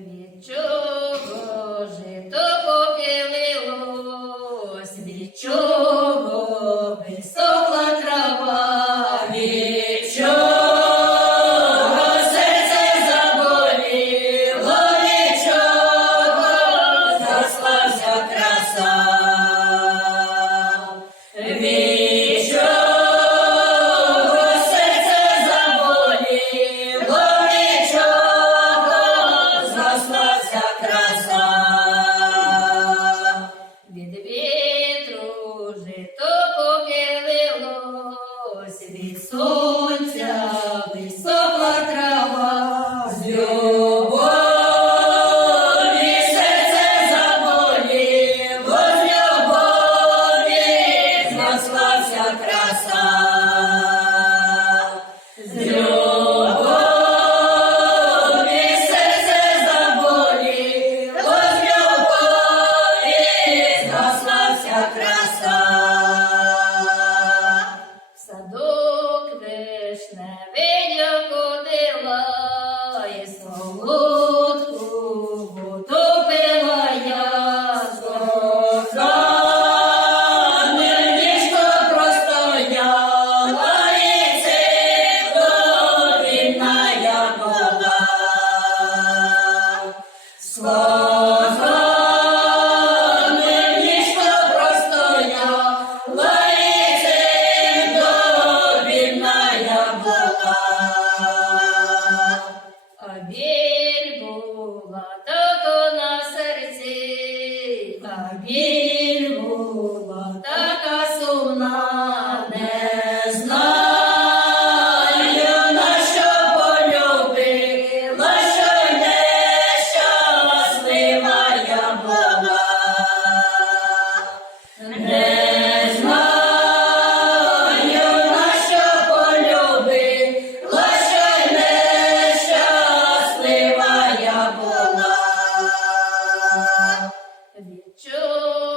নিয়ে sun. virtue.